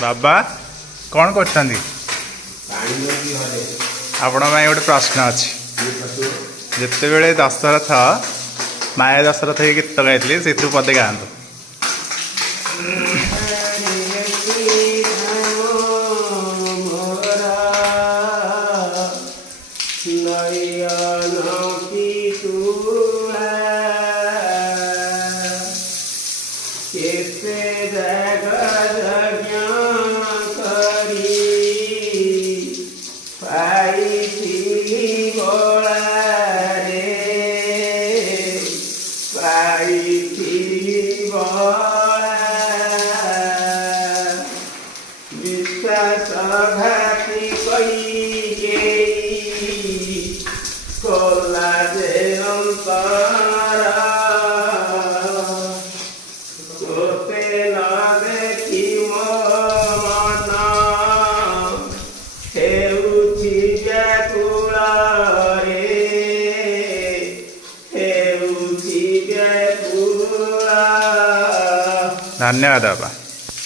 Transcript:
बाबा कौन कर आपण गोटे प्रश्न अच्छी जिते बड़े दशरथ माया दशरथ गीत गाई से पदे गाँव विश्वासघाती कोला जे अंतर सोते न देखी मन हेउछि व्याकुल रे हेउछि व्याकुल। धन्यवाद बाबा।